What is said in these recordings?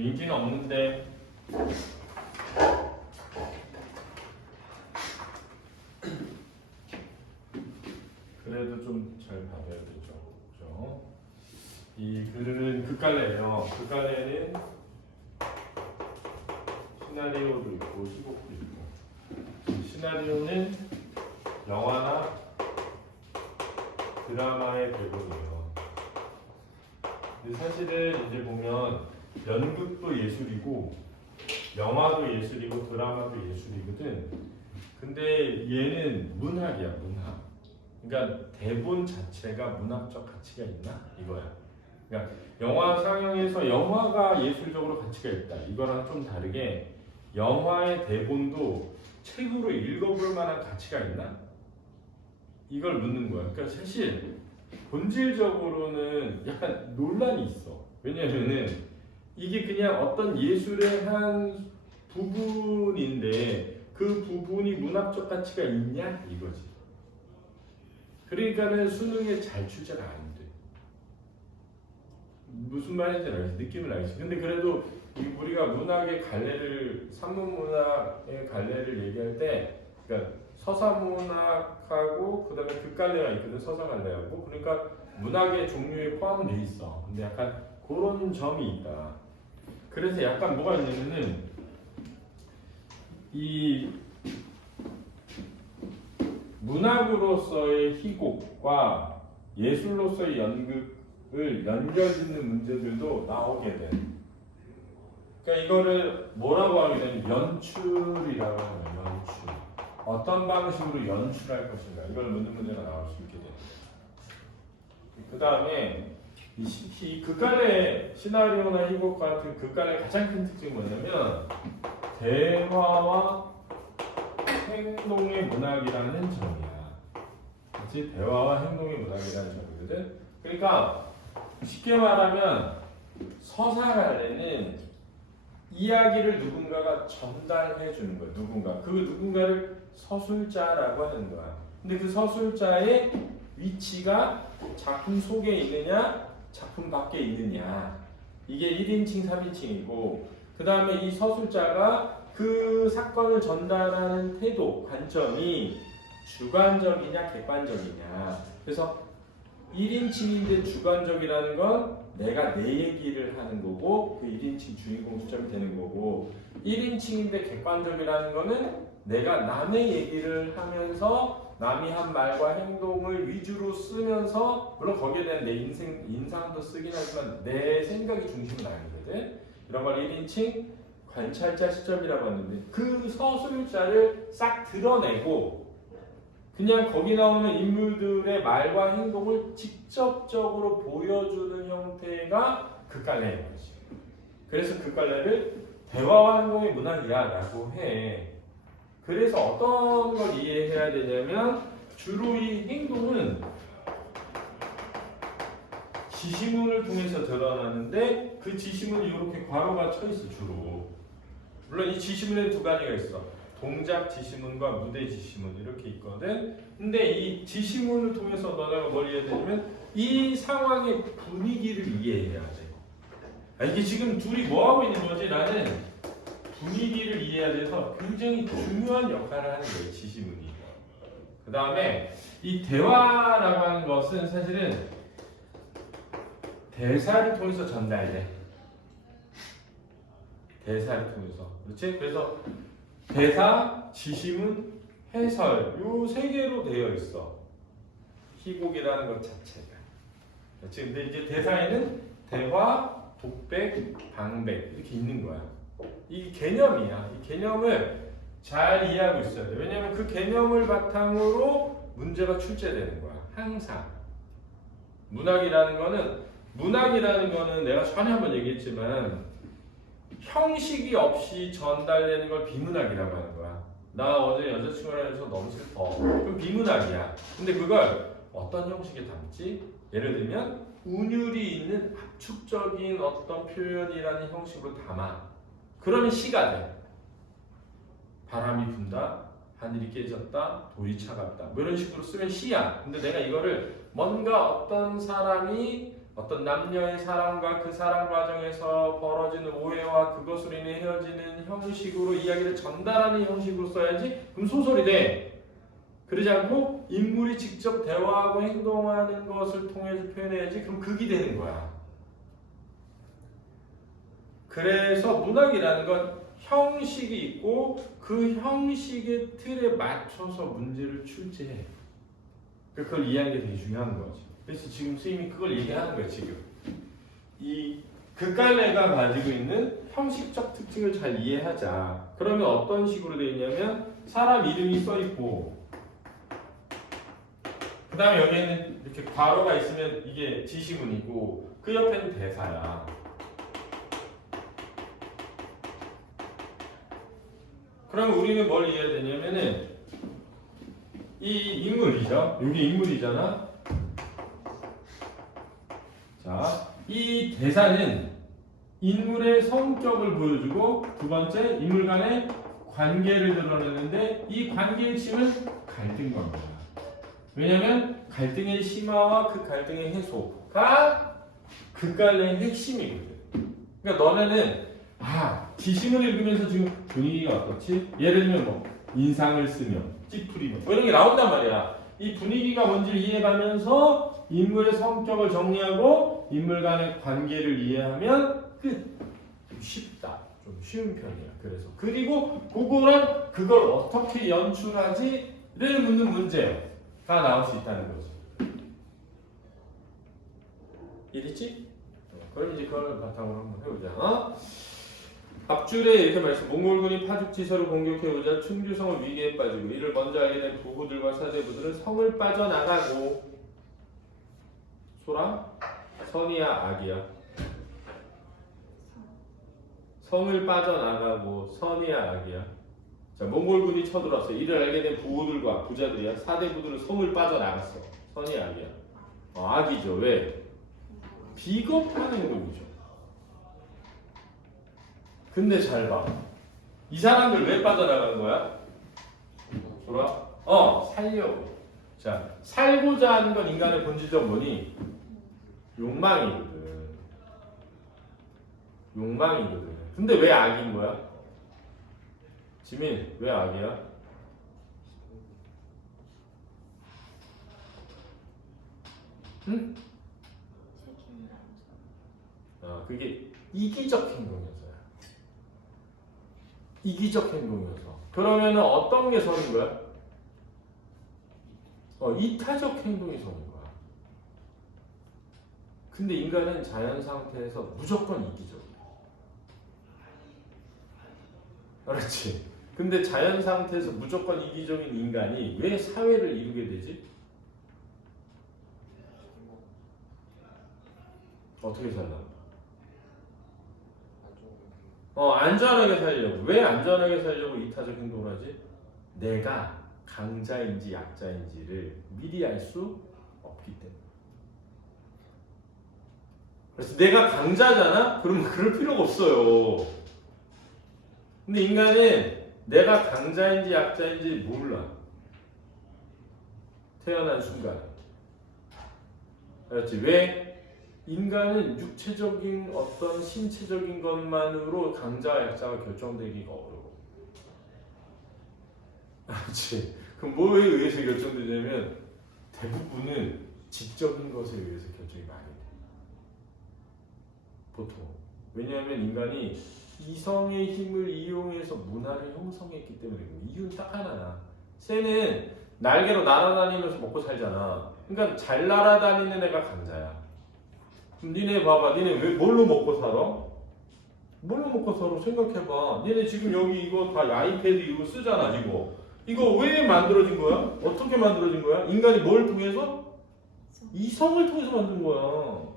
인기는 없는데 그래도 좀 잘 받아야 되죠. 그죠? 이 글은 극갈래예요. 극갈래는 시나리오도 있고 희곡도 있고. 시나리오는 영화나 드라마의 대본이에요. 근데 사실은 이제 보면 연극도 예술이고 영화도 예술이고 드라마도 예술이거든. 근데 얘는 문학이야, 문학. 그러니까 대본 자체가 문학적 가치가 있나? 이거야. 그러니까 영화 상영에서 영화가 예술적으로 가치가 있다. 이거랑 좀 다르게 영화의 대본도 책으로 읽어볼 만한 가치가 있나? 이걸 묻는 거야. 그러니까 사실 본질적으로는 약간 논란이 있어. 왜냐면은 이게 그냥 어떤 예술의 한 부분인데 그 부분이 문학적 가치가 있냐? 이거지. 그러니까는 수능에 잘 출제가 안 돼. 무슨 말인지 알지? 느낌을 알지? 근데 그래도 우리가 문학의 갈래를, 산문문학의 갈래를 얘기할 때, 그러니까 서사문학하고 그 다음에 극갈래가 있거든, 서사갈래하고. 그러니까 문학의 종류에 포함돼 있어. 근데 약간 그런 점이 있다. 그래서 약간 뭐가 있냐면은 이 문학으로서의 희곡과 예술로서의 연극을 연결짓는 문제들도 나오게 돼. 그러니까 이거를 뭐라고 하게 되면 연출이라고 하는 거예요. 연출. 어떤 방식으로 연출할 것인가. 이걸 묻는 문제가 나올 수 있게 돼요. 그 다음에 이 극갈래 시나리오나 희곡 같은 극갈래의 가장 큰 특징이 뭐냐면 대화와 행동의 문학이라는 점이야. 그렇지? 대화와 행동의 문학이라는 점이거든. 그러니까 쉽게 말하면 서사갈래는 이야기를 누군가가 전달해 주는 거야. 누군가. 그 누군가를 서술자라고 하는 거야. 근데 그 서술자의 위치가 작품 속에 있느냐, 작품 밖에 있느냐. 이게 1인칭, 3인칭이고, 그 다음에 이 서술자가 그 사건을 전달하는 태도, 관점이 주관적이냐, 객관적이냐. 그래서 1인칭인데 주관적이라는 건 내가 내 얘기를 하는 거고, 그 1인칭 주인공 수점이 되는 거고, 1인칭인데 객관적이라는 거는 내가 남의 얘기를 하면서 남이 한 말과 행동을 위주로 쓰면서, 물론 거기에 대한 내 인상도 쓰긴 하지만 내 생각이 중심은 아니거든. 이런 걸 1인칭 관찰자 시점이라고 하는데, 그 서술자를 싹 드러내고 그냥 거기 나오는 인물들의 말과 행동을 직접적으로 보여주는 형태가 극갈래인 거지. 그래서 극갈래를 대화와 행동의 문학이야 라고 해. 그래서 어떤 걸 이해해야 되냐면 주로 이 행동은 지시문을 통해서 드러나는데 그 지시문이 이렇게 괄호가 쳐 있어 주로. 물론 이 지시문에는 두 가지가 있어. 동작 지시문과 무대 지시문 이렇게 있거든. 근데 이 지시문을 통해서 너네가 뭘 이해해야 되냐면 이 상황의 분위기를 이해해야 돼. 이게 지금 둘이 뭐 하고 있는 거지? 나는 분위기를 이해해야 돼서 굉장히 중요한 역할을 하는 거예요. 지시문이. 그 다음에 이 대화라고 하는 것은 사실은 대사를 통해서 전달돼. 대사를 통해서. 그렇지? 그래서 대사, 지시문, 해설 요 세 개로 되어 있어. 희곡이라는 것 자체가. 그렇지? 근데 이제 대사에는 대화, 독백, 방백 이렇게 있는 거야. 이 개념이야. 이 개념을 잘 이해하고 있어야 돼. 왜냐하면 그 개념을 바탕으로 문제가 출제되는 거야. 항상. 문학이라는 거는 내가 전에 한번 얘기했지만 형식이 없이 전달되는 걸 비문학이라고 하는 거야. 나 어제 여자친구랑 해서 너무 슬퍼. 그럼 비문학이야. 근데 그걸 어떤 형식에 담지? 예를 들면 운율이 있는 압축적인 어떤 표현이라는 형식으로 담아. 그러면 시가 돼. 바람이 분다, 하늘이 깨졌다, 돌이 차갑다. 뭐 이런 식으로 쓰면 시야. 근데 내가 이거를 뭔가 어떤 사람이 어떤 남녀의 사랑과 그 사랑 과정에서 벌어지는 오해와 그것으로 인해 헤어지는 형식으로 이야기를 전달하는 형식으로 써야지 그럼 소설이 돼. 그러지 않고 인물이 직접 대화하고 행동하는 것을 통해서 표현해야지 그럼 극이 되는 거야. 그래서 문학이라는 건 형식이 있고 그 형식의 틀에 맞춰서 문제를 출제해. 그걸 이해하는 게 되게 중요한 거지. 그래서 지금 선생님이 그걸 얘기하는 거야. 지금 이 극갈래가 가지고 있는 형식적 특징을 잘 이해하자. 그러면 어떤 식으로 되어 있냐면 사람 이름이 써 있고 그 다음에 여기에는 이렇게 괄호가 있으면 이게 지시문이고 그 옆에는 대사야. 그럼 우리는 뭘 이해해야 되냐면은 이 인물이죠. 여기 인물이잖아. 자, 이 대사는 인물의 성격을 보여주고 두 번째 인물 간의 관계를 드러내는데 이 관계의 핵심은 갈등 관계야. 왜냐면 갈등의 심화와 그 갈등의 해소가 극갈래의 핵심이거든. 그러니까 너네는 지심을 읽으면서 지금 분위기가 어떻지? 예를 들면 뭐 인상을 쓰며 찌푸리며 뭐 이런 게 나온단 말이야. 이 분위기가 뭔지를 이해가면서 인물의 성격을 정리하고 인물 간의 관계를 이해하면 끝. 좀 쉽다. 좀 쉬운 편이야. 그래서 그리고 그걸 어떻게 연출하지를 묻는 문제가 나올 수 있다는 거지. 이해됐지? 그럼 이제 그걸 바탕으로 한번 해보자. 앞줄에 이렇게 말씀. 몽골군이 파죽지서를 공격해오자 충주성은 위기에 빠지고 이를 먼저 알게 된 부부들과 사대부들은 성을 빠져나가고 소라? 선이야 악이야? 성을 빠져나가고 선이야 악이야? 자, 몽골군이 쳐들어왔어. 이를 알게 된 부부들과 부자들이야. 사대부들은 성을 빠져나갔어. 선이야 악이야? 악이죠. 왜? 비겁한 행동이죠. 근데 잘 봐. 이 사람들 왜 빠져나간 거야? 소라? 살려고. 자, 살고자 하는 건 인간의 본질적 뭐니? 욕망이거든. 욕망이거든. 근데 왜 악인 거야? 지민, 왜 악이야? 응? 그게 이기적 행동이었어요. 이기적 행동이어서. 그러면은 어떤 게 선인 거야? 이타적 행동이 선인 거야. 근데 인간은 자연 상태에서 무조건 이기적이야. 그렇지. 근데 자연 상태에서 무조건 이기적인 인간이 왜 사회를 이루게 되지? 어떻게 살나? 안전하게 살려고. 왜 안전하게 살려고 이타적 행동을 하지? 내가 강자인지 약자인지를 미리 알 수 없기 때문에. 그래서 내가 강자잖아? 그러면 그럴 필요가 없어요. 근데 인간은 내가 강자인지 약자인지 몰라. 태어난 순간. 알았지? 왜? 인간은 육체적인 어떤 신체적인 것만으로 강자와 약자가 결정되기가 어려워. 알았지? 그럼 뭐에 의해서 결정되냐면 대부분은 지적인 것에 의해서 결정이 많이 돼. 보통. 왜냐하면 인간이 이성의 힘을 이용해서 문화를 형성했기 때문에. 이유는 딱 하나야. 새는 날개로 날아다니면서 먹고 살잖아. 그러니까 잘 날아다니는 애가 강자야. 그럼 니네 봐봐. 니네 왜 뭘로 먹고 살아? 뭘로 먹고 살아? 생각해봐. 니네 지금 여기 이거 다 아이패드 이거 쓰잖아. 이거 왜 만들어진 거야? 어떻게 만들어진 거야? 인간이 뭘 통해서? 이성을 통해서 만든 거야.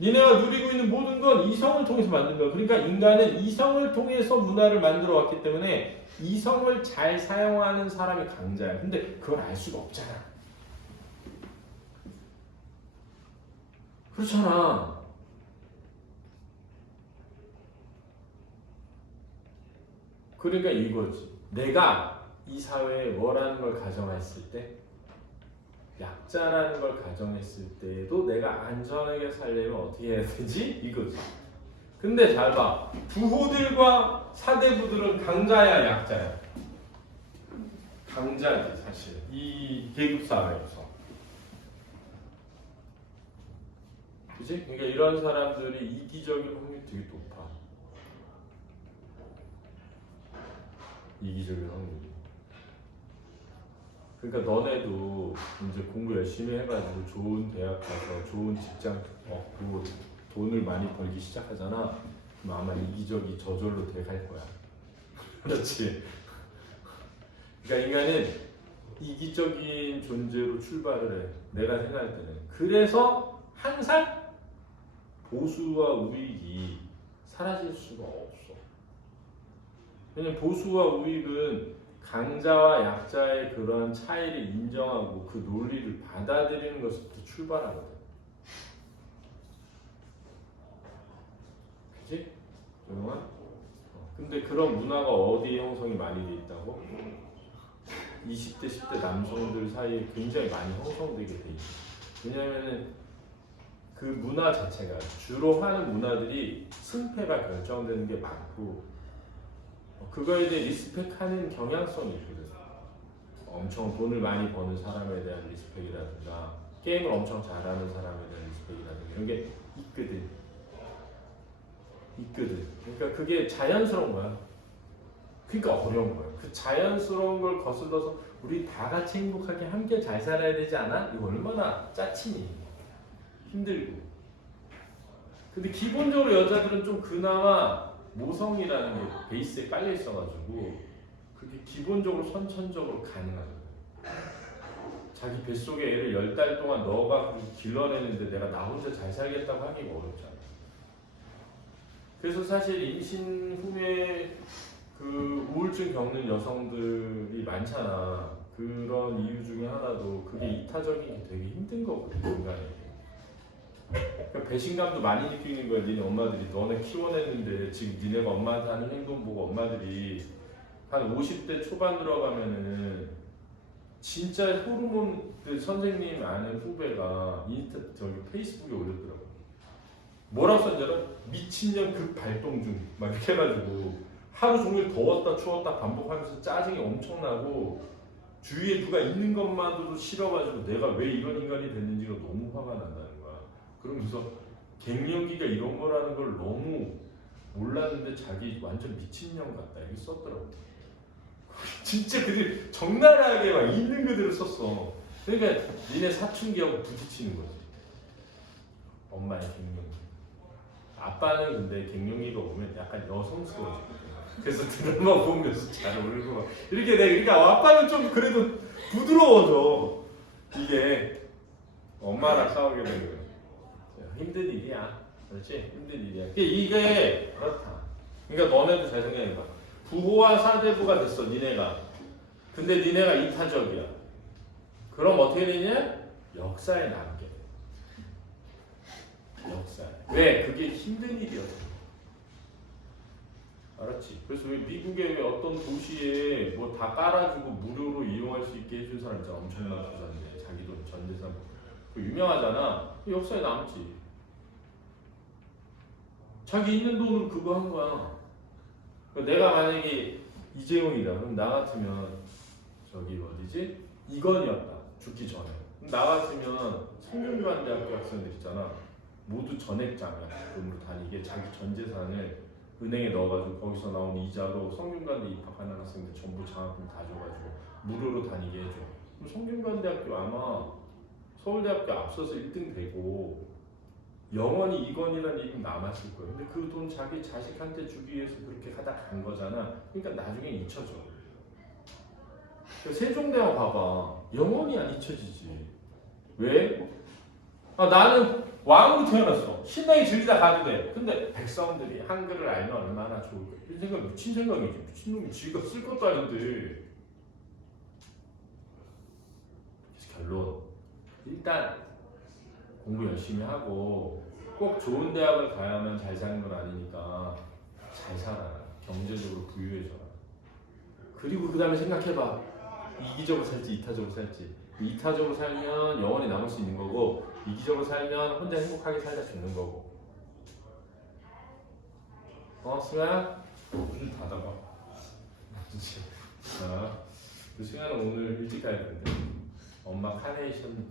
니네가 누리고 있는 모든 건 이성을 통해서 만든 거야. 그러니까 인간은 이성을 통해서 문화를 만들어 왔기 때문에 이성을 잘 사용하는 사람이 강자야. 근데 그걸 알 수가 없잖아. 그렇잖아. 그러니까 이거지. 내가 이 사회에 뭐라는 걸 가정했을 때, 약자라는 걸 가정했을 때에도 내가 내가 안전하게 살려면 어떻게 해야 되지? 이거지. 근데 잘 봐. 부호들과 사대부들은 강자야, 약자야? 강자지, 사실. 이 계급 사회에서. 그치? 그러니까 이런 사람들이 이기적인 확률이 되게 높아. 이기적인 확률이. 그러니까 너네도 이제 공부 열심히 해가지고 좋은 대학 가서 좋은 직장 얻고 돈을 많이 벌기 시작하잖아. 그럼 아마 이기적이 저절로 돼갈 거야. 그렇지? 그러니까 인간은 이기적인 존재로 출발을 해. 내가 생각할 때는. 그래서 항상 보수와 우익이 사라질 수가 없어. 왜냐면 보수와 우익은 강자와 약자의 그런 차이를 인정하고 그 논리를 받아들이는 것부터 출발하거든. 그치? 조용한? 근데 그런 문화가 어디에 형성이 많이 돼 있다고? 20대, 10대 남성들 사이에 굉장히 많이 형성되게 돼 있어. 왜냐면은 그 문화 자체가 주로 하는 문화들이 승패가 결정되는 게 많고 그거에 대해 리스펙하는 경향성이 있거든. 엄청 돈을 많이 버는 사람에 대한 리스펙이라든가 게임을 엄청 잘하는 사람에 대한 리스펙이라든가 이런 게 있거든. 그러니까 그게 자연스러운 거야. 그러니까 어려운 거야. 그 자연스러운 걸 거슬러서 우리 다 같이 행복하게 함께 잘 살아야 되지 않아? 이거 얼마나 짜치니. 힘들고. 근데 기본적으로 여자들은 좀 그나마 모성이라는 게 베이스에 깔려 있어가지고 그게 기본적으로 선천적으로 가능하거든. 자기 뱃속에 애를 10달 동안 너가 길러내는데 내가 나 혼자 잘 살겠다고 하기가 어렵잖아. 그래서 사실 임신 후에 그 우울증 겪는 여성들이 많잖아. 그런 이유 중에 하나도 그게 이타적이기 되게 힘든 거거든, 인간이. 그러니까 배신감도 많이 느끼는 거야. 니네 엄마들이 너네 키워냈는데 지금 니네가 엄마한테 하는 행동 보고 엄마들이 한 50대 초반 들어가면은 진짜 호르몬 그 선생님 아는 후배가 저기 페이스북에 올렸더라고. 뭐라고 썼는지 알아? 미친년 급발동 중 막 이렇게 해가지고 하루 종일 더웠다 추웠다 반복하면서 짜증이 엄청나고 주위에 누가 있는 것만으로도 싫어가지고 내가 왜 이런 인간이 됐는지가 너무 화가 난다는 거야. 그러면서 갱년기가 이런 거라는 걸 너무 몰랐는데 자기 완전 미친년 같다 이렇게 썼더라고. 진짜 그들 적나라하게 막 있는 그대로 썼어. 그러니까 니네 사춘기하고 부딪히는 거지. 엄마의 갱년기. 아빠는 근데 갱년기가 오면 약간 여성스러워지거든. 그래서 드라마 보면서 잘 울고 막 이렇게 돼. 그러니까 아빠는 좀 그래도 부드러워져. 이게 엄마랑 싸우게 되면 힘든 일이야. 그렇지? 힘든 일이야. 이게 그렇다. 그러니까 너네도 잘 생각해봐. 부호와 사대부가 됐어, 니네가. 근데 니네가 이타적이야. 그럼 어떻게 되냐? 역사에 남게 돼. 역사에. 왜? 그게 힘든 일이었어. 알았지? 그래서 왜 미국의 왜 어떤 도시에 뭐 다 깔아주고 무료로 이용할 수 있게 해준 사람 있잖아. 엄청난 부자인데 자기 돈 전 재산. 그 유명하잖아. 그 역사에 남지. 자기 있는 돈으로 그거 한 거야. 내가 만약에 이재용이다. 그럼 나 같으면 저기 어디지? 이건이었다. 죽기 전에. 나 같으면 성균관대학교 학생들 있잖아. 모두 전액장학금으로 다니게 자기 전 재산을 은행에 넣어가지고 거기서 나온 이자로 성균관대 입학하는 학생들 전부 장학금 다 줘가지고 무료로 다니게 해줘. 그럼 성균관대학교 아마 서울대학교 앞서서 1등 되고 영원히 이건이라는 이름 남았을 거예요. 근데 그 돈 자기 자식한테 주기 위해서 그렇게 하다 간 거잖아. 그러니까 나중에 잊혀져. 세종대왕 봐봐. 영원히 안 잊혀지지. 왜? 나는 왕으로 태어났어. 신나게 즐기다 가도 돼. 근데 백성들이 한글을 알면 얼마나 좋을까. 이 생각 미친 생각이지. 미친놈이 지가 쓸 것도 아닌데. 그래서 결론. 일단 공부 열심히 하고 꼭 좋은 대학을 가야만 잘 사는 건 아니니까 잘 살아라. 경제적으로 부유해져라. 그리고 그 다음에 생각해봐. 이기적으로 살지 이타적으로 살지. 이타적으로 살면 영원히 남을 수 있는 거고 이기적으로 살면 혼자 행복하게 살다 죽는 거고. 승아야? 문 닫아봐. 승아는 오늘 일찍 가야 되는데 엄마 카네이션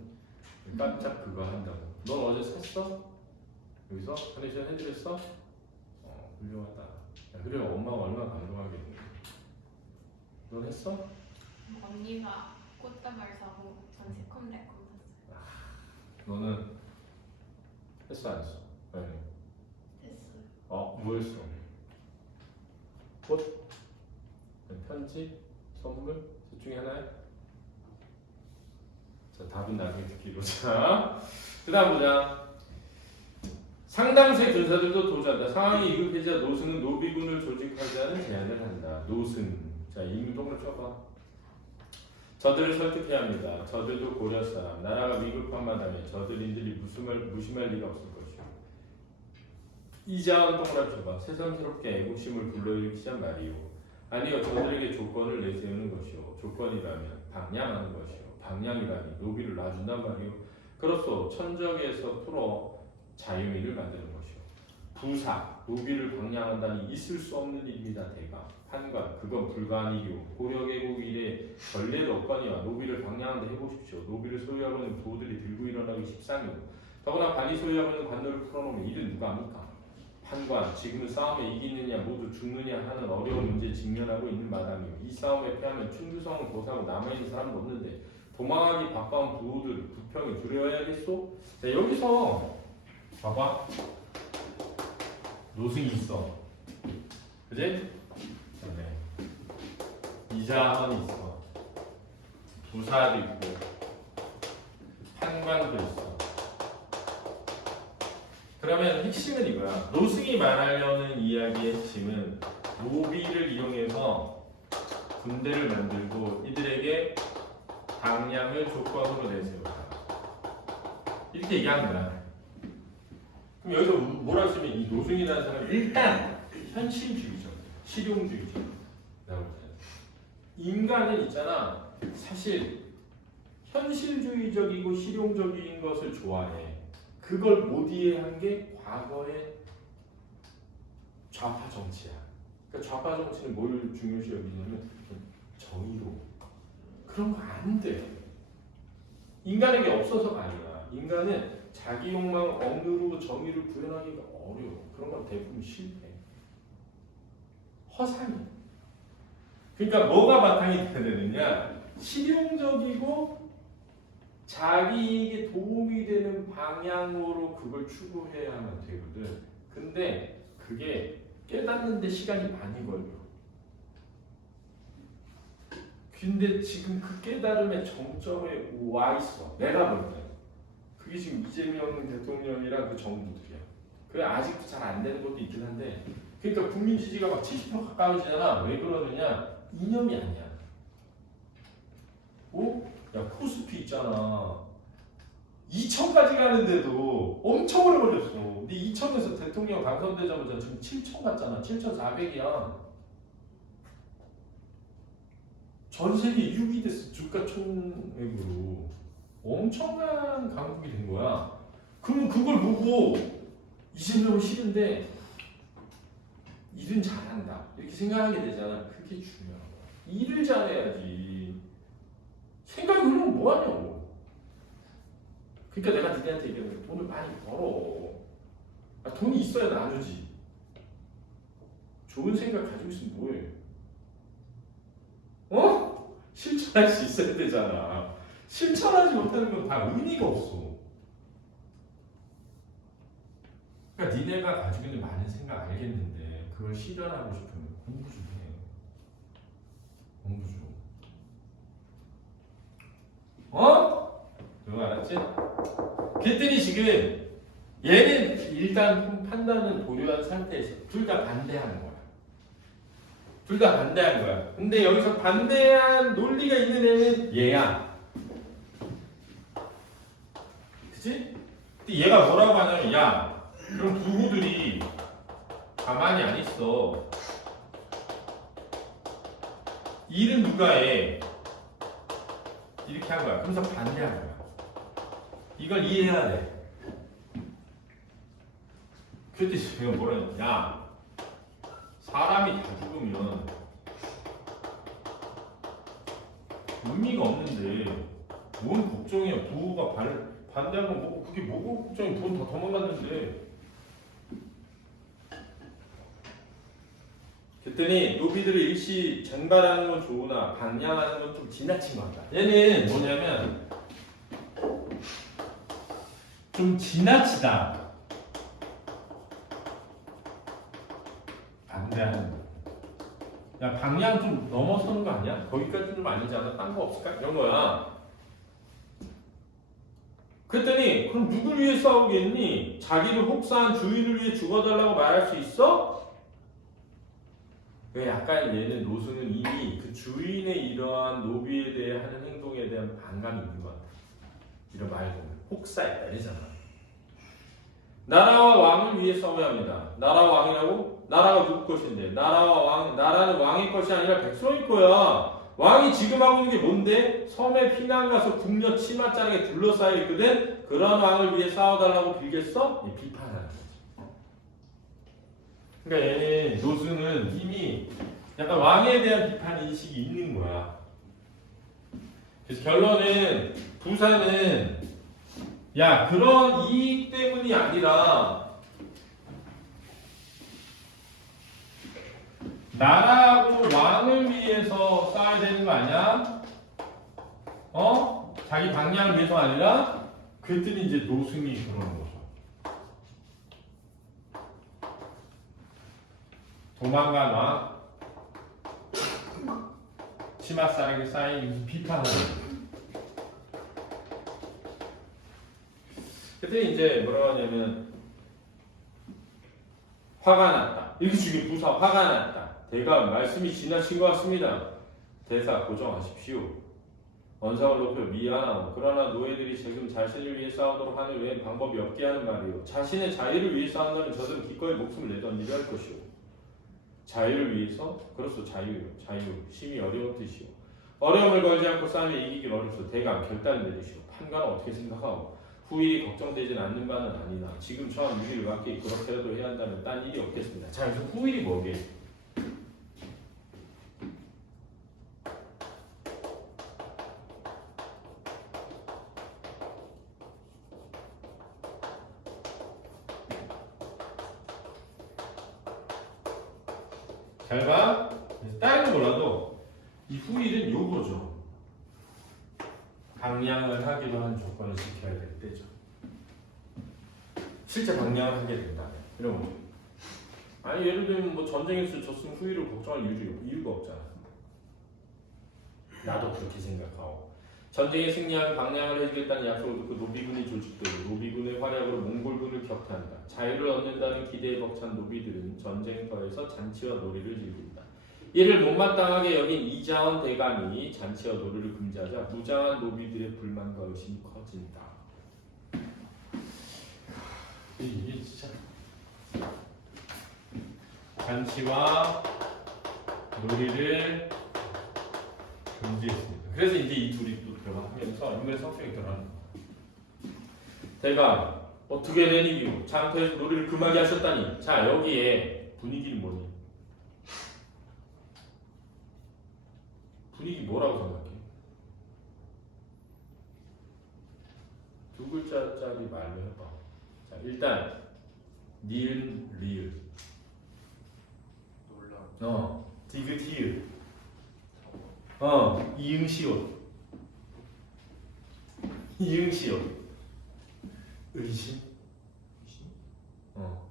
깜짝 그거 한다고. 넌 어제 샀어? 여기서 카네이션 해드렸어? 훌륭하다. 야, 그래 엄마가 얼마나 감동하겠니. 넌 했어? 언니가 꽃다발 사고 전 새콤달콤 샀어요. 너는 했어 안 했어? 네. 됐어요. 뭐 했어? 꽃? 편지? 선물? 셋 중에 하나야? 자, 답은 나중에 듣기로. 자, 그 다음 보자. 상당수의 군사들도 도주한다. 상황이 위급해지자 노승은 노비군을 조직하자는 제안을 한다. 노승. 자, 임동을 쳐봐. 저들을 설득해야 합니다. 저들도 고려 사람. 나라가 위급한 마당에 저들인들이 무심할 리가 없을 것이오. 이자원 동그라미 쳐봐. 새삼스럽게 애국심을 불러일으키자 말이오. 아니요, 저들에게 조건을 내세우는 것이오. 조건이라면 방량하는 것이오. 방량이라니 노비를 놔준단 말이오. 그렇소. 천적에서 풀어 자유민을 만드는 것이오. 부사, 노비를 방량한다니 있을 수 없는 일입니다. 대가. 판관, 그건 불가하니요. 고려개국 이래 전례도 없거니와 노비를 방량한다 해보십시오. 노비를 소유하고 있는 부호들이 들고 일어나기 십상이오. 더구나 관이 소유하고 있는 관노를 풀어놓으면 이를 누가 합니까? 판관, 지금은 싸움에 이기느냐 모두 죽느냐 하는 어려운 문제에 직면하고 있는 마당이오. 이 싸움에 패하면 충주성을 고사하고 남아있는 사람도 없는데 도망하기 바빠온 부호들 부평이 두려워야겠소? 자, 여기서 봐봐. 노승이 있어. 그지? 네. 이자원이 있어. 부사도 있고 판관도 있어. 그러면 핵심은 이거야. 노승이 말하려는 이야기의 핵심은 노비를 이용해서 군대를 만들고 이들에게 방량을 조건으로 내세우다. 이렇게 얘기하는 거야. 그럼 여기서 뭐라 쓰면 이 노승이라는 사람이 일단 현실주의적, 실용주의적. 인간은 있잖아. 사실 현실주의적이고 실용적인 것을 좋아해. 그걸 못 이해한 게 과거의 좌파 정치야. 그러니까 좌파 정치는 뭘 중요시 여기냐면 정의로. 그런 거 안 돼. 인간에게 없어서가 아니야. 인간은 자기 욕망을 억누르고 정의를 구현하기가 어려워. 그런 건 대부분 실패. 허상이. 그러니까 뭐가 바탕이 돼야 되느냐? 실용적이고 자기에게 도움이 되는 방향으로 그걸 추구해야만 되거든. 근데 그게 깨닫는데 시간이 많이 걸려. 근데 지금 그 깨달음의 정점에 와 있어. 내가 볼 때. 그게 지금 이재명 대통령이랑 그 정부들이야. 그게 아직도 잘 안 되는 것도 있긴 한데, 그러니까 국민 지지가 막 70% 가까워지잖아. 왜 그러느냐? 이념이 아니야. 야, 코스피 있잖아. 2천까지 가는데도 엄청 오래 걸렸어. 근데 2천에서 대통령 당선되자마자 지금 7천 갔잖아. 7,400이야. 전 세계 6위 됐어. 주가 총액으로. 엄청난 강국이 된 거야. 그러면 그걸 보고 이재명은 싫은데 일은 잘한다. 이렇게 생각하게 되잖아. 그게 중요한 거야. 일을 잘해야지. 생각이 그러면 뭐하냐고. 그러니까 내가 니네한테 얘기하는 게 돈을 많이 벌어. 돈이 있어야 나누지. 좋은 생각 가지고 있으면 뭐해. 실천할 수 있어야 되잖아. 실천하지 못하는 건 다 의미가 없어. 그러니까 니네가 가지고 있는 많은 생각 알겠는데 그걸 실현하고 싶으면 공부 좀 해. 공부 좀. 그거 알았지? 그랬더니 지금 얘는 일단 판단은 보류한 상태에서 둘 다 반대하는 거야. 둘 다 반대한 거야. 근데 여기서 반대한 논리가 있는 애는 얘야. 그치? 근데 얘가 뭐라고 하냐면, 야, 그럼 부부들이 가만히 안 있어. 일은 누가 해? 이렇게 한 거야. 그래서 반대한 거야. 이걸 이해해야 돼. 그때 제가 뭐라 했냐? 야, 사람이 다 죽으면 의미가 없는데 뭔 걱정이야? 부호가 반대하면 뭐 그게 뭐고 걱정이? 부호는 다 도망갔는데. 그랬더니 노비들을 일시 전발하는 건 좋으나 방향하는 건 좀 지나친 것 같다. 얘는 뭐냐면 좀 지나치다. 반대하는 거. 야, 방향 좀 넘어서는 거 아니야? 거기까지는 좀 아니잖아. 딴 거 없을까? 이런 거야. 그랬더니 그럼 누굴 위해 싸우겠니? 자기를 혹사한 주인을 위해 죽어달라고 말할 수 있어? 왜 약간 얘는 노수는 이미 그 주인의 이러한 노비에 대해 하는 행동에 대한 반감이 있는 것 같아. 이런 말 보면 혹사했다 이러잖아. 나라와 왕을 위해 싸워야 합니다. 나라와 왕이라고? 나라가 누구 것인데? 나라와 왕, 나라는 왕의 것이 아니라 백성일 거야. 왕이 지금 하고 있는 게 뭔데? 섬에 피난 가서 궁녀 치맛자락에 둘러싸여 있거든. 그런 왕을 위해 싸워달라고 빌겠어? 비판하는 거지. 그러니까 얘는 노수는 이미 약간 왕에 대한 비판 인식이 있는 거야. 그래서 결론은 부사는 야 그런 이익 때문이 아니라 나라하고 왕을 위해서 싸워야 되는 거 아니야? 자기 방향을 위해서 아니라 그랬더니 이제 노승이 그러는 거죠. 도망간 왕 치맛사락에 쌓인 비판하는 거죠. 그랬더니 이제 뭐라고 하냐면 화가 났다. 이렇게 죽인 부사 화가 났다. 대가 말씀이 지나친 것 같습니다. 대사 고정하십시오. 언성을 높여 미안하오. 그러나 노예들이 지금 자신을 위해 싸우도록 하는 외엔 방법이 없게 하는 말이오. 자신의 자유를 위해 싸운다면 저들은 기꺼이 목숨을 내던지려 할 것이오. 자유를 위해서? 그렇소 자유요. 자유. 심히 어려운 뜻이오. 어려움을 걸지 않고 싸움에 이기긴 어렵소. 대감 결단을 내리시오. 판관은 어떻게 생각하오? 후일이 걱정되진 않는 바는 아니나 지금 처한 위기를 막기 그렇게라도 해야 한다면 딴 일이 없겠습니다. 자, 그래서 후일이 뭐게? 잘 봐. 다른 건 몰라도 이 후일은 요거죠. 방향을 하기로 한 조건을 지켜야 될 때죠. 실제 방향을 하게 된다면 이런 거죠. 아니 예를 들면 뭐 전쟁에서 졌으면 후일을 걱정할 이유가 없잖아. 나도 그렇게 생각하고 전쟁에 승리하면 방향을 해주겠다는 약속을 듣고 노비군이 조직되고 노비군의 활약으로 몽골군을 격퇴한다. 자유를 얻는다는 기대에 벅찬 노비들은 전쟁터에서 잔치와 놀이를 즐긴다. 이를 못마땅하게 여긴 이자원 대감이 잔치와 놀이를 금지하자 무장한 노비들의 불만과 의심이 커진다. 이게 진짜 잔치와 놀이를 금지했습니다. 그래서 이제 이 둘이 또 들어가면서 인물의 성격이 드러나는 거예요. 대감 어떻게 된 일이오? 장터에서 놀이를 금하게 하셨다니. 자 여기에 분위기는 뭐니? 분위기 뭐라고 생각해? 두 글자짜리 말로 해봐. 자 일단 니은 리을 놀라 디귿 이응시옷 이응시옷 의심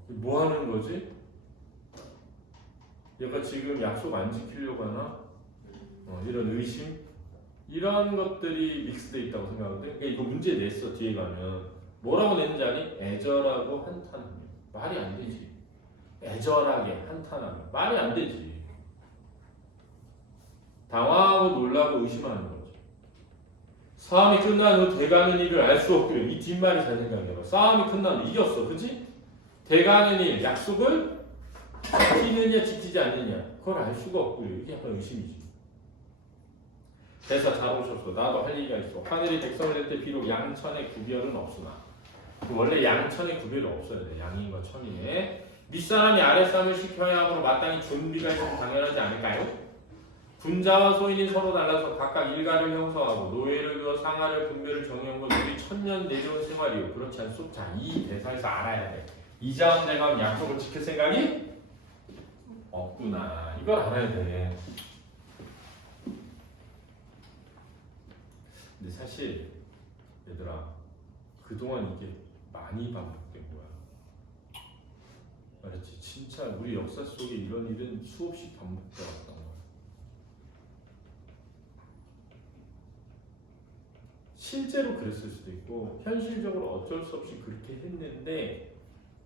뭐 하는 거지? 얘가 지금 약속 안 지키려고 하나? 이런 의심 이런 것들이 믹스되어 있다고 생각하는데 그러니까 이거 문제 냈어. 뒤에 가면 뭐라고 냈는지 아니? 애절하고 한탄하며. 말이 안 되지. 애절하게 한탄하며 말이 안 되지. 당황하고 놀라고 의심하는 거지. 싸움이 끝난 후 대가는 일을 알 수 없고요. 이 뒷말이 잘 생각해봐. 싸움이 끝난 후 이겼어, 그렇지? 대가는 일 약속을 지키느냐 지키지 않느냐 그걸 알 수가 없고요. 이게 약간 의심이지. 대사 잘 오셨어. 나도 할 얘기가 있어. 하늘이 백성을 낼 때 비록 양천의 구별은 없으나 원래 양천의 구별이 없어야 돼. 양인과 천인에 윗사람이 아랫사람을 시켜야 하므로 마땅히 준비가 있으면 당연하지 않을까요? 군자와 소인이 서로 달라서 각각 일가를 형성하고 노예를 두어 상하를 분별을 정해온 건 우리 천년 내려온 생활이요. 그렇지 않소? 자, 이 대사에서 알아야 돼. 이자원 내가 약속을 지킬 생각이 없구나. 이걸 알아야 돼. 근데 사실 얘들아 그동안 이게 많이 반복된 거야. 알았지? 진짜 우리 역사 속에 이런 일은 수없이 반복돼 왔던 거야. 실제로 그랬을 수도 있고 현실적으로 어쩔 수 없이 그렇게 했는데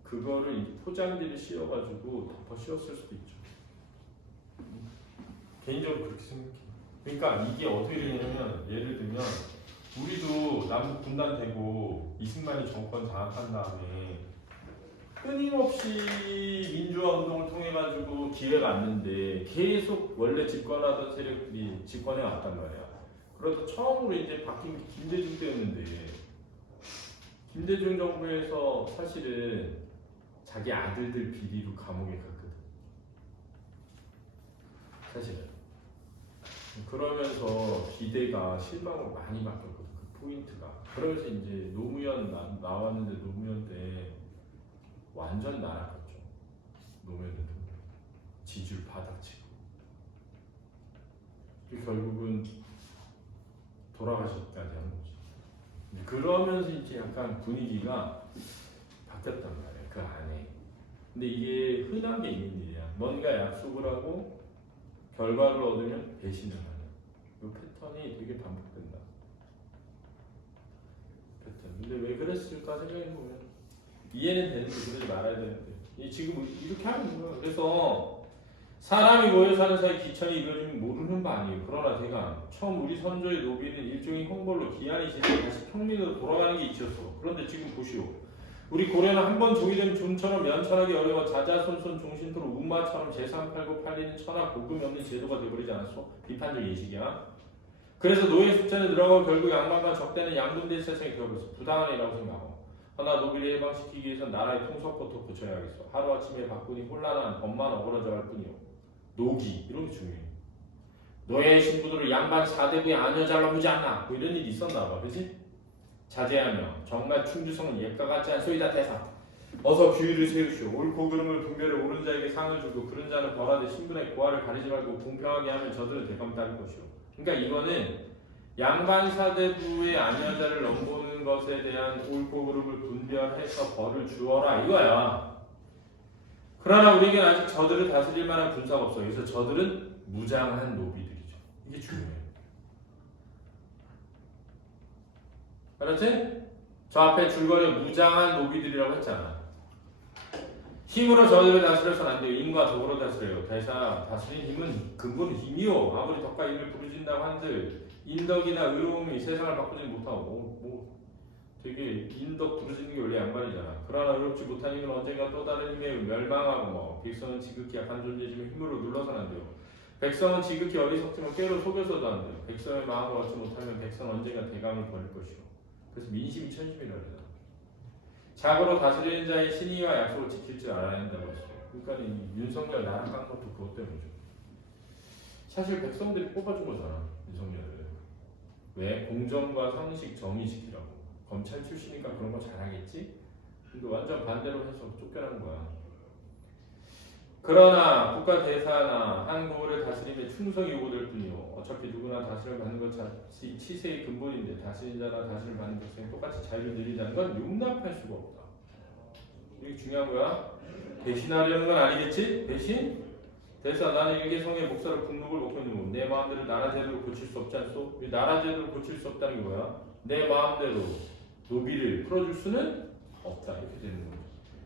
그거를 포장지를 씌워가지고 덮어 씌웠을 수도 있죠. 개인적으로 그렇게 생각해. 그러니까 이게 어떻게 되냐면 예를 들면 우리도 남북 분단되고 이승만이 정권 장악한 다음에 끊임없이 민주화 운동을 통해 가지고 기회가 왔는데 계속 원래 집권하던 세력들이 집권해 왔단 말이야. 그래서 처음으로 이제 바뀐 게 김대중 때였는데 김대중 정부에서 사실은 자기 아들들 비리로 감옥에 갔거든. 사실은. 그러면서 기대가 실망으로 많이 바뀌었거든. 그 포인트가. 그러면서 이제 노무현 나왔는데 노무현 때 완전 날아갔죠. 노무현은 지지율 바닥치고. 결국은 돌아가시기까지 한 거지. 그러면서 이제 약간 분위기가 바뀌었단 말이야. 그 안에. 근데 이게 흔하게 있는 일이야. 뭔가 약속을 하고 결과를 얻으면 배신을 하는. 이 패턴이 되게 반복된다. 패턴. 근데 왜 그랬을까 생각해보면 이해는 되는데 그러지 말아야 되는데 지금 이렇게 하는 거야. 그래서 사람이 모여 사는 사이 기천이 이루어지면 모르는 바 아니에요. 그러나 대강 처음 우리 선조의 노비는 일종의 형벌로 기한이 지나 다시 평민으로 돌아가는 게 이치였어. 그런데 지금 보시오. 우리 고려는 한 번 종이된 존처럼 면천하기 어려워 자자손손 종신토로 운마처럼 재산 팔고 팔리는 천하 복음이 없는 제도가 되어버리지 않았어? 비판적 인식이야. 그래서 노예 숫자는 늘어가고 결국 양반과 적대는 양분된 세상이 되어버렸어. 부당한 일이라고 생각하고. 하나 노비를 해방시키기 위해서 나라의 통속부터 고쳐야겠어. 하루아침에 바꾸니 혼란한 법만 어그러져 갈 뿐이요. 노기 이런 게 중요해. 노예 신부들을 양반 4대부에 아녀 잘라보지 않나 뭐 이런 일이 있었나 봐. 그치? 자제하며 정말 충주성은 옛과 같지 않소이다 대사. 어서 규율을 세우시오. 옳고 그름을 분별해 옳은 자에게 상을 주고 그런 자는 벌하되 신분의 고하를 가리지 말고 공평하게 하면 저들은 대감 따를 것이오. 그러니까 이거는 양반 4대부의 아녀자를 넘보는 것에 대한 옳고 그름을 분별해서 벌을 주어라 이거야. 그러나 우리에게는 아직 저들을 다스릴 만한 군사가 없어. 그래서 저들은 무장한 노비들이죠. 이게 중요해요. 알았지? 저 앞에 줄거리 무장한 노비들이라고 했잖아. 힘으로 저들을 다스려서는 안 돼요. 힘과 덕으로 다스려요. 대사 다스린 힘은 근본 힘이요. 아무리 덕과 힘을 부르진다고 한들 인덕이나 의로움이 세상을 바꾸지 못하고 되게 인덕 부르짖는 게 원래 양반이잖아. 그러나 의롭지 못한 힘은 언젠가 또 다른 힘에 멸망하고 백성은 지극히 약한 존재지만 힘으로 눌러서는 안 돼요. 백성은 지극히 어리석지만 꾀로 속여서도 안 돼요. 백성의 마음을 얻지 못하면 백성은 언젠가 대감을 벌일 것이요. 그래서 민심이 천심이라고 해요. 자고로 다스리는 자의 신의와 약속을 지킬 줄 알아야 한다고 했어요. 그러니까 이 윤석열 나락한 것도 그것 때문이죠. 사실 백성들이 뽑아준 거잖아. 윤석열을. 왜? 공정과 상식 정의시키라고. 검찰 출신이니까 그런 거 잘하겠지? 근데 완전 반대로 해서 쫓겨난 거야. 그러나 국가 대사나 한 고을의 다스림에 충성이 요구될 뿐이요. 어차피 누구나 다스림을 받는 것 자체 치세의 근본인데 다스린 자나 다스림을 받는 백성이 똑같이 자유를 누리자는 건 용납할 수가 없다. 이게 중요한 거야. 배신하려는 건 아니겠지? 배신? 대사 나는 일개성의 목사로 국록을 먹고 있는 거. 내 마음대로 나라 제도를 고칠 수 없지 않소? 나라 제도를 고칠 수 없다는 게 뭐야? 내 마음대로 노비를 풀어줄 수는 없다. 이렇게 되는 거죠.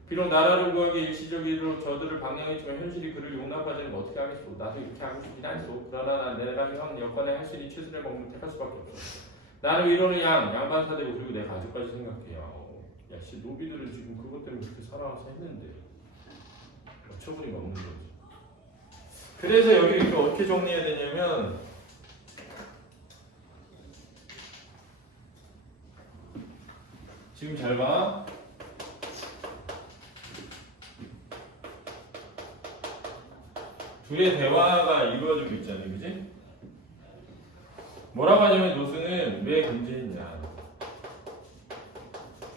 비록 나라를 구하기 일시적으로 저들을 방향했지만 현실이 그를 용납하지 않으면 어떻게 하겠소? 나도 이렇게 하고 싶진 않소. 그러나 내가 형 여건에 할 수 있는 최선의 방법을 택할 수밖에 없어. 나는 위로는 양반 사대고 그리고 내 가족까지 생각해요. 야, 씨 노비들은 지금 그것 때문에 그렇게 살아와서 했는데 어처구니가 없는 거지. 그래서 여기 이렇게 어떻게 정리해야 되냐면 지금 잘 봐. 둘의 대화가 이루어지고 있잖아요, 그지? 뭐라고 하냐면 노스는 왜 금지했냐,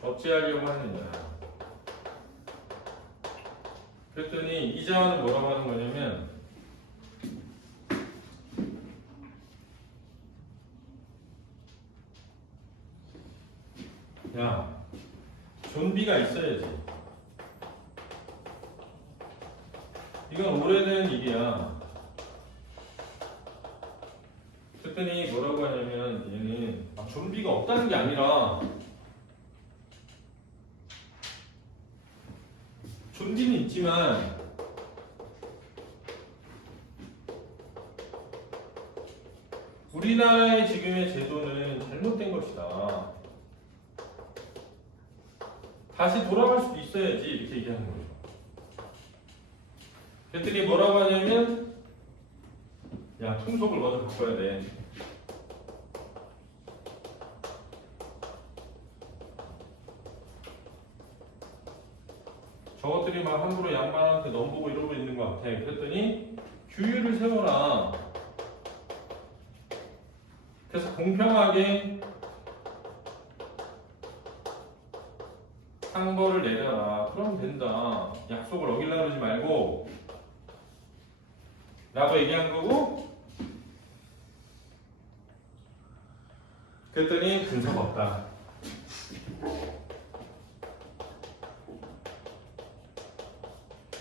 어찌하려고 하느냐. 그랬더니 이자와는 뭐라고 하는 거냐면, 야, 존비가 있어야지. 이건 오래된 일이야. 그랬더니 뭐라고 하냐면 얘는 좀비가 없다는 게 아니라 좀비는 있지만 우리나라의 지금의 제도는 잘못된 것이다. 다시 돌아갈 수도 있어야지 이렇게 얘기하는 거죠. 그랬더니 뭐라고 하냐면 야, 통속을 먼저 바꿔야 돼. 저것들이 막 함부로 양반한테 넘보고 이러고 있는 것 같아. 그랬더니 규율을 세워라. 그래서 공평하게 상벌을 내려라. 그러면 된다. 약속을 어기려고 그러지 말고 라고 얘기한 거고, 그랬더니 근서가 없다.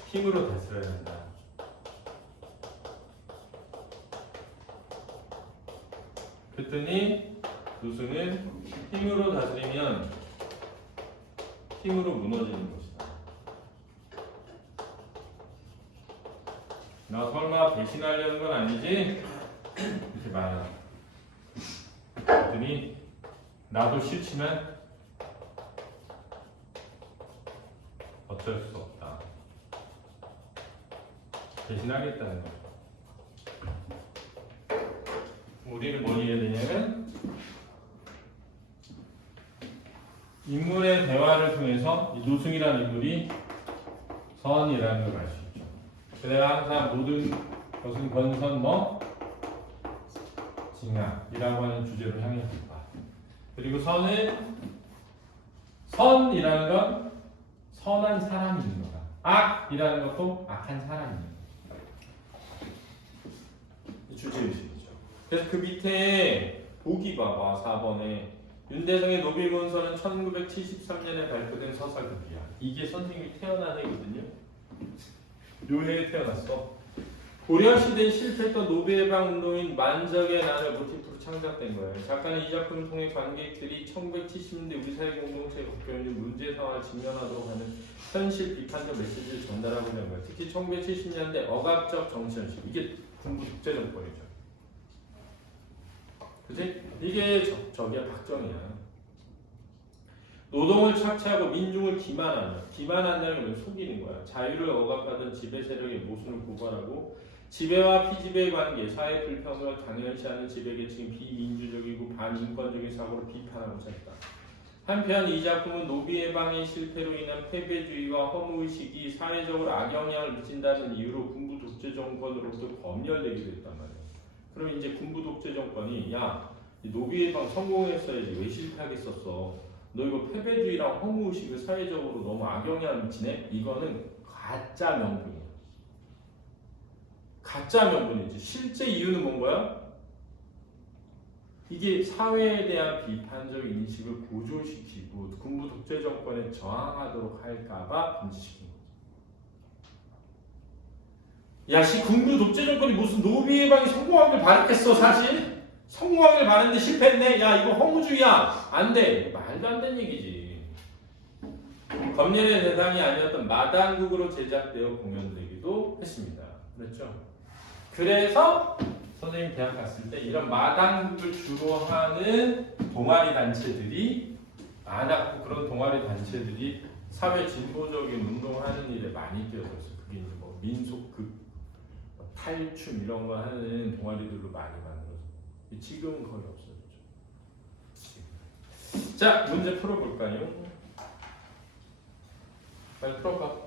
힘으로 다스려야 된다. 그랬더니 노스는 힘으로 다스리면 힘으로 무너지는 것이다. 나 설마 배신하려는 건 아니지? 이렇게 말하라. 그랬더니 나도 싫지만 어쩔 수 없다. 배신하겠다는 거죠. 우리는 뭘 해야 되냐면 인물의 대화를 통해서 이 노승이라는 인물이 선이라는 걸 알 수 있죠. 그래야 항상 모든 것은 권선 뭐 징악이라고 하는 주제로 향해 간다. 그리고 선은 선이라는 건 선한 사람이 있는 거다. 악이라는 것도 악한 사람이 있는 거다. 이 주제의식이죠. 그래서 그 밑에 보기 봐봐. 4번에 윤대성의 노빌문서는 1973년에 발표된 서사극이야. 이게 선생님이 태어난 해거든요. 요 해에 태어났어. 고려시대에 실패했던 노비해방 운동인 만적의 난을 모티프로 창작된 거예요. 작가는 이 작품을 통해 관객들이 1970년대 우리 사회 공동체에 겪어있는 문제 상황을 직면하도록 하는 현실 비판적 메시지를 전달하고자 하는 거예요. 특히 1970년대 억압적 정치현실, 이게 군부 독재 정권이죠. 그치? 이게 저기야 박정희야. 노동을 착취하고 민중을 기만한다는 걸 속이는 거야. 자유를 억압하던 지배 세력의 모순을 고발하고 지배와 피지배의 관계, 사회 불평등을 당연시하는 지배계층이 비민주적이고 반인권적인 사고를 비판하고자 했다. 한편 이 작품은 노비해방의 실패로 인한 패배주의와 허무의식이 사회적으로 악영향을 미친다는 이유로 군부 독재 정권으로부터 검열되기도 했단 말이야. 그럼 이제 군부 독재 정권이 야, 이 노비해방 성공했어야지 왜 실패하겠었어? 너 이거 패배주의랑 허무의식을 사회적으로 너무 악영향을 미치네? 이거는 가짜 명분이야. 가짜 명분이지. 실제 이유는 뭔 거야? 이게 사회에 대한 비판적 인식을 고조시키고 군부 독재 정권에 저항하도록 할까봐 금지시킨 거지. 야, 군부 독재 정권이 무슨 노비해방이 성공하길 바랬겠어, 사실? 성공하길 바랬는데 실패했네? 야, 이거 허무주의야. 안 돼. 말도 안 되는 얘기지. 검열의 대상이 아니었던 마당국으로 제작되어 공연되기도 했습니다. 그렇죠? 그래서 선생님 대학 갔을 때 이런 마당국을 주로 하는 동아리 단체들이 많았고, 그런 동아리 단체들이 사회 진보적인 운동하는 일에 많이 뛰어들었어요. 그게 이제 뭐 민속극, 탈춤 이런 거 하는 동아리들로 많이 만들어서 지금은 거의 없어졌죠. 자, 문제 풀어볼까요? 빨리 풀어봐.